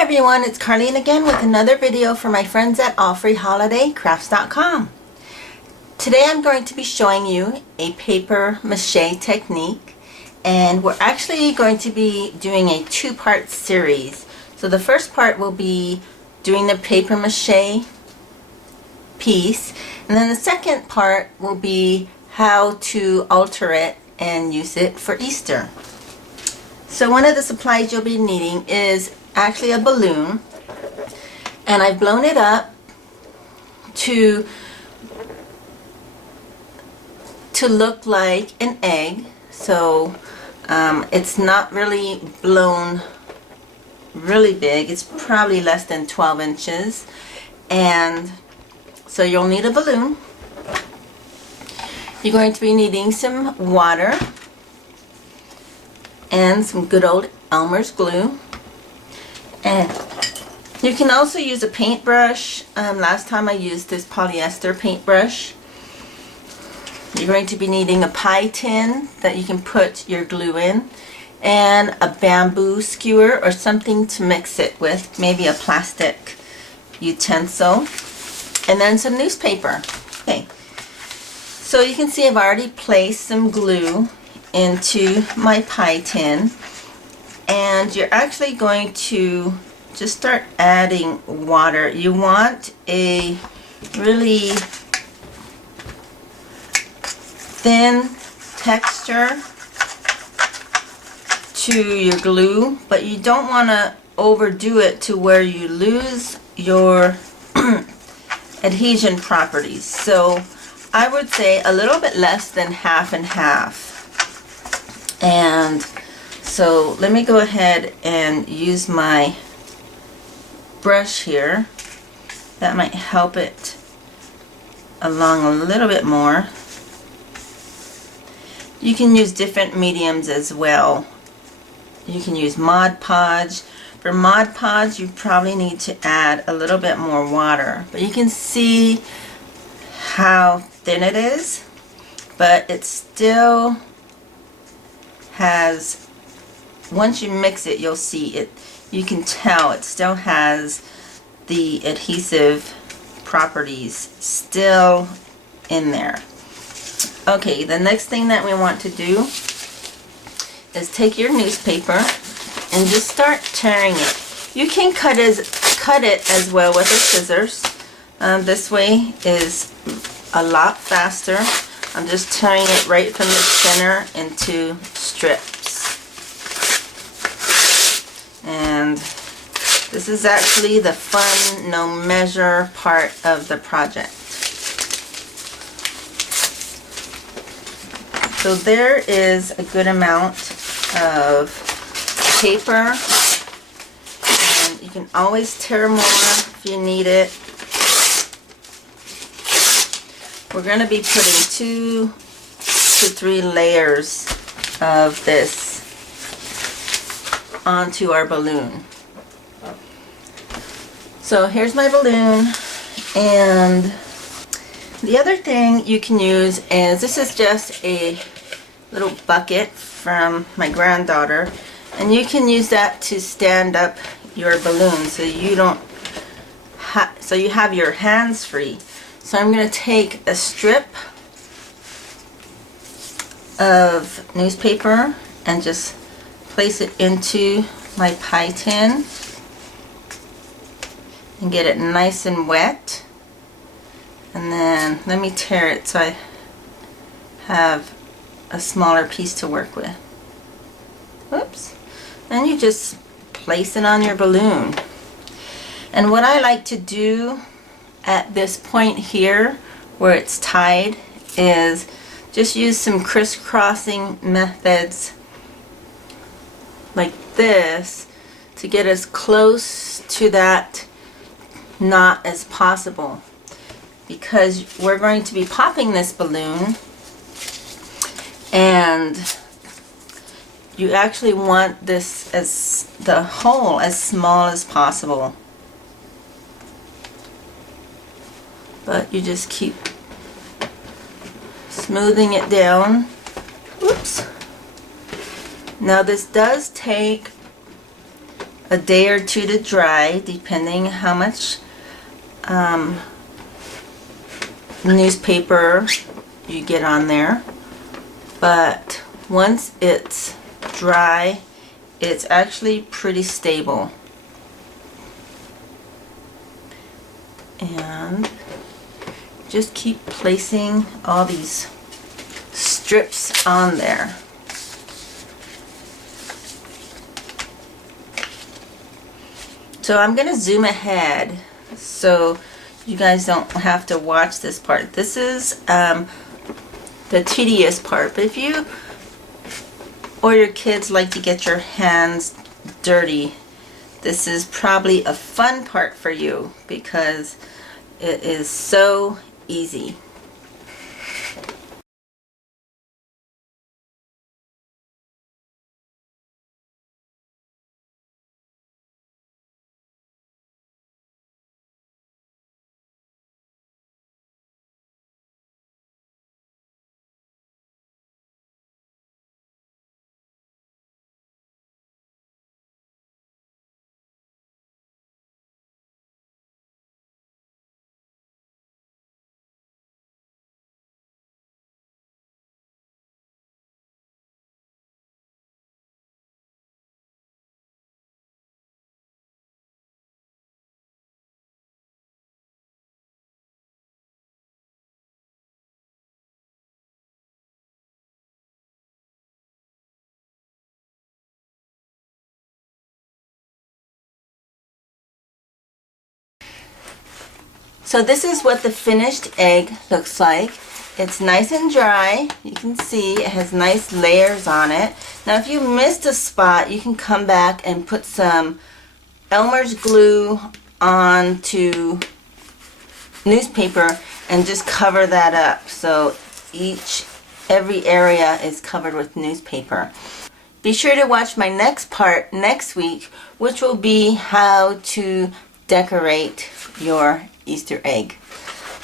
Hi everyone, it's Carlene again with another video for my friends at allfreeholidaycrafts.com. Today I'm going to be showing you a paper mache technique, and we're actually going to be doing a two-part series. So the first part will be doing the paper mache piece, and then the second part will be how to alter it and use it for Easter. So one of the supplies you'll be needing is actually a balloon, and I've blown it up to look like an egg, so it's not really blown really big. It's probably less than 12 inches, and so you'll need a balloon. You're going to be needing some water and some good old Elmer's glue. And you can also use a paintbrush. Last time I used this polyester paintbrush. You're going to be needing a pie tin that you can put your glue in, and a bamboo skewer or something to mix it with, maybe a plastic utensil, and then some newspaper. Okay, so you can see I've already placed some glue into my pie tin. And you're actually going to just start adding water. You want a really thin texture to your glue, but you don't want to overdo it to where you lose your adhesion properties. So I would say a little bit less than half and half. And so let me go ahead and use my brush here. That might help it along a little bit more. You can use different mediums as well. You can use Mod Podge. For Mod Podge, you probably need to add a little bit more water. But you can see how thin it is, but it still has, once you mix it, you'll see it. You can tell it still has the adhesive properties still in there. Okay, the next thing that we want to do is take your newspaper and just start tearing it. You can cut it as well with a scissors. This way is a lot faster. I'm just tearing it right from the center into strips. And this is actually the fun, no measure part of the project. So there is a good amount of paper, and you can always tear more if you need it. We're going to be putting 2 to 3 layers of this onto our balloon. So here's my balloon, and the other thing you can use is, this is just a little bucket from my granddaughter, and you can use that to stand up your balloon so you don't so you have your hands free. So I'm going to take a strip of newspaper and just place it into my pie tin and get it nice and wet. And then let me tear it so I have a smaller piece to work with. Whoops. Then you just place it on your balloon. And what I like to do at this point here where it's tied is just use some crisscrossing methods like this to get as close to that knot as possible, because we're going to be popping this balloon, and you actually want this as the hole as small as possible. But you just keep smoothing it down. Whoops. Now this does take a day or two to dry, depending how much newspaper you get on there. But once it's dry, it's actually pretty stable. And just keep placing all these strips on there. So I'm going to zoom ahead so you guys don't have to watch this part. This is the tedious part, but if you or your kids like to get your hands dirty, this is probably a fun part for you because it is so easy. So this is what the finished egg looks like. It's nice and dry. You can see it has nice layers on it. Now if you missed a spot, you can come back and put some Elmer's glue onto newspaper and just cover that up. So every area is covered with newspaper. Be sure to watch my next part next week, which will be how to decorate your Easter egg.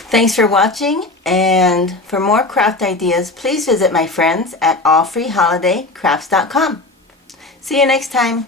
Thanks for watching, and for more craft ideas, please visit my friends at allfreeholidaycrafts.com. See you next time.